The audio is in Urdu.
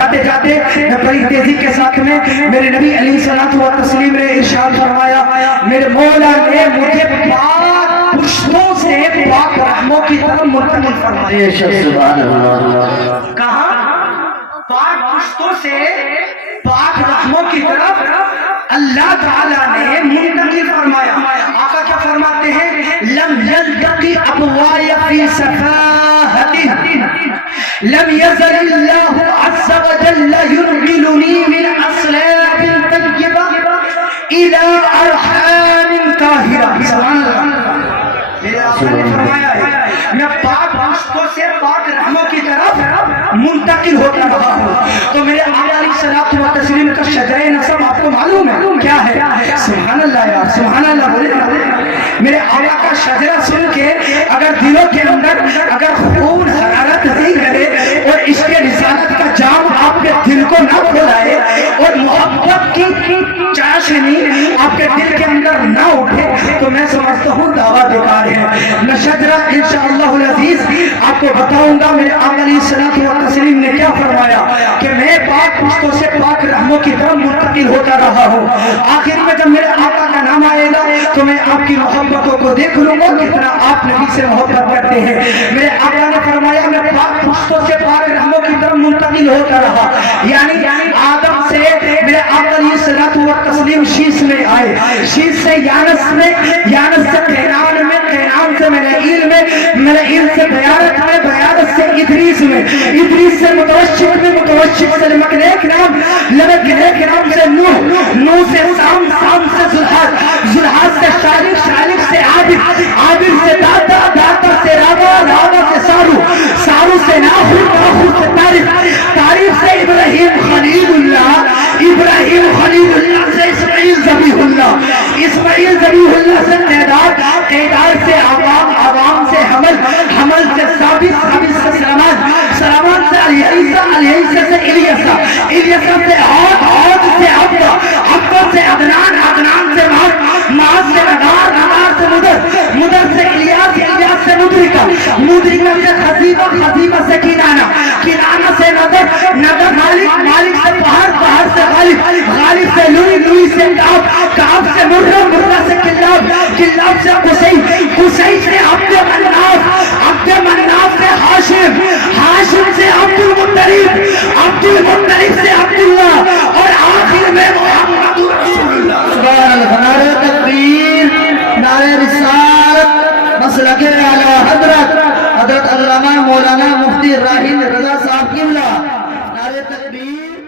جاتے جاتے میں بڑی تیزی کے ساتھ میں میرے نبی علیہ الصلوۃ والتسلیم نے ارشاد فرمایا، میرے مولا نے مجھے پاک پشتوں سے پاک رحموں کی طرف منتقل فرمایا۔ سبحان اللہ۔ کہاں؟ پاک پشتوں سے پاک رحموں کی طرف اللہ تعالیٰ نے منتقل فرمایا۔ آقا کیا فرماتے ہیں؟ لم يلتقي ابواي في سفاهة لم يزل الله عز وجل ينقلني من اصلاب طيبة الى ارحام طاهرة۔ سبحان اللہ۔ میرے آقا نے فرمایا ہے میں پاک پشتوں سے پاک رحموں کی طرف منتقل ہوتا رہا ہوں۔ تو میرے آقا علیہ الصلوۃ والتسلیم کا شجرہ نسب آپ کو معلوم ہے کیا ہے؟ سبحان اللہ یار، سبحان اللہ بولے۔ میرے آقا کا شجرہ سن کے اگر دلوں کے اندر اگر خون حرارت نہیں کرے اور اس کے رسالت کا جام آپ کے دل کو نہ کھلائے اور محبت کی چاشنی آپ کے دل کے اندر نہ اٹھے تو میں سمجھتا ہوں دعویٰ بیکار ہے۔ میں شجرہ انشاءاللہ العزیز آپ کو بتاؤں گا میرے آقا علیہ الصلوۃ والتسلیم نے کیا فرمایا کہ میں پاک پشتوں سے پاک رحموں کی طرف منتقل ہوتا رہا ہوں۔ آخر میں جب میرے آقا کا نام آئے گا تو میں آپ کی محبتوں کو دیکھ لوں گا کتنا آپ نبی سے محبت کرتے ہیں۔ میرے آقا نے فرمایا میں پاک پشتوں سے پاک رحموں کی طرف منتقل ہوتا رہا، یعنی آدم سے میرے آقا علیہ الصلوۃ والتسلیم شیش میں آئے، شیش سے یانس میں، یانس سے قینان میں، قینان سے ملائیل میں، ملائیل سے بیارت میں، بیارت سے ادریس میں، ادریس سے متوشق میں، متوشق سے لمکلیک نام، لمکلیک نام سے نوح، نوح سے سام، سام سے زلحاد، زلحاد سے شالق، شالق سے عابد، عابد سے داتا، داتا سے رابع، رابع سے سارو، سارو سے ناخر، ناخر سے تاریخ، تاریخ سے ابراہیم خلیل اللہ، ابراہیم خلیل اللہ سے اسماعیل ذبیح اللہ، اسماعیل ذبیح اللہ سے تعداد، تعداد سے عوام، عوام سے حمل، حمل سے ثابت، ثابت سے سلمان، سلمان سے علیسہ، علیسہ سے الیسہ، الیسہ سے عود، عود سے عبدہ، عبدہ سے عدنان، عدنان سے معاذ، معاذ سے نگار، نگار سے مدر، مدر سے الیاس، الیاس سے مدرکہ، مدرکہ سے خزیبہ، خزیبہ سے کنانہ، کنانہ سے نظر، نظر مالک، مالک سے پہاڑ، پہاڑ سے غالب، غالب سے لوئی، لوئی سے کعب، کعب سے مرہ، مرہ سے کلاب، کلاب سے قصی، قصی سے عبد مناف، عبد مناف سے حاشم، حاشم سے عبد المطلب، عبد المطلب سے عبداللہ، اور آخر میں محمد رسول اللہ۔ سبحان اللہ۔ نعرہ تکبیر، نعرہ رسالت، مسلک اعلی حضرت حضرت علامہ مولانا مفتی راحیل رضا صاحب قبلہ، نعرہ تکبیر۔